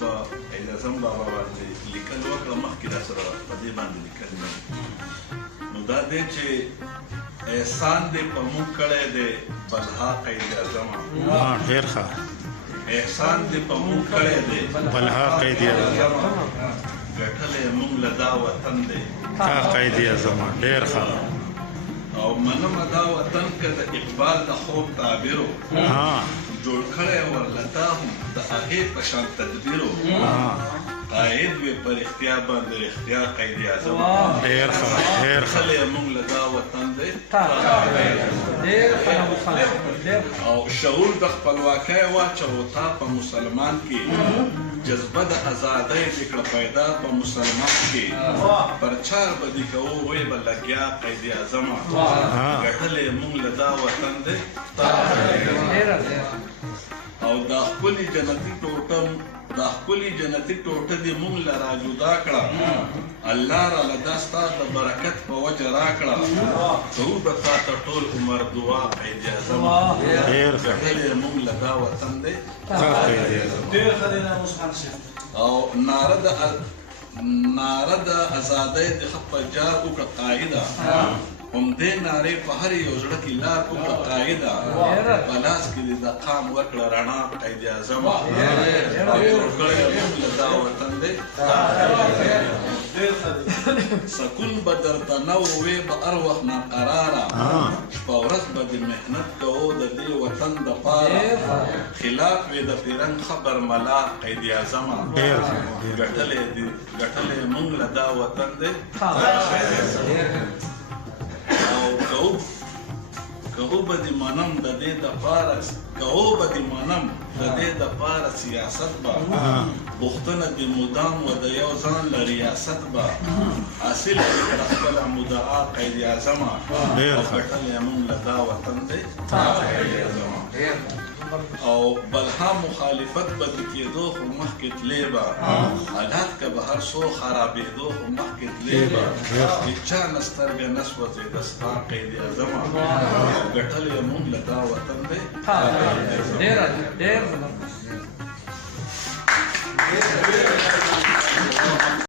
په اعظم بابا باندې لیکل وکړه مخکې را سره په دې باندې لیکل نو دا دی چې احسان دې په موږ کړی دی بلها قید اعظمه ډېر ښه احسان دې په موږ کړی دی بلها قید اعظمه ګټلی موږ له دا وطن دی تا قید اعظمه ډېر ښه او منمه دا وطن که د اقبال د خوب تعبیرو جوړ کړی ورلتا هم د هغې په شان تدبیرو قاید وې په رښتیا باندې رښتیا قید اعظمه ډېر ښه ډېر ښه کلی موږ له دا وطن دی او شعور د خپلواکۍ واچوو تا په مسلمان کې جذبه د ازادۍ دې کړه پیدا په مسلمان کې پرچار به دې کوو ویې به لګیا قید اعظمه ګټلی موږ له دا وطن دی او دا ښکلي جنتي ټوټه دا ښکلي جنتي ټوټه دې موږ له را جدا کړه الله راله دا ستا د برکت په وجه راکړه کوو به تا ته ټول عمر دعا قید اعظمه ګټلی موږ له دا وطن دی او ناره د ازادۍ د خط په جار وکړه قاعده همدې نارې په هر یو زړه کې لار وکړه قاعده په لاس کې دې د قام وکړه رڼا قید اعظمه او جوړ کړی موږ له دا وطن دی سکون به درته نه وې به هر وخت ناقراره شپه ورځ به دې محنت کوو د دې وطن دپاره خلاف وې د پیرنګ خبر ملا قید اعظمه ګټلی موږ له دا وطن دی او که به دې منم د دې دپاره سیاست به پوښتنه دې مدام و د یو ځان له ریاست به حاصل کړه خپله مدعا قید اعظمه او ګټلی موږ له دا وطن دی او بلها مخالفت به دې کېدو خو مخکې تلې به حالات که به هر څو خرابېدو خو مخکې تلې به هېچا نه سترګه نه سوځېده ستا قید اعظمه او ګټلی موږ له دا وطن دی ډېر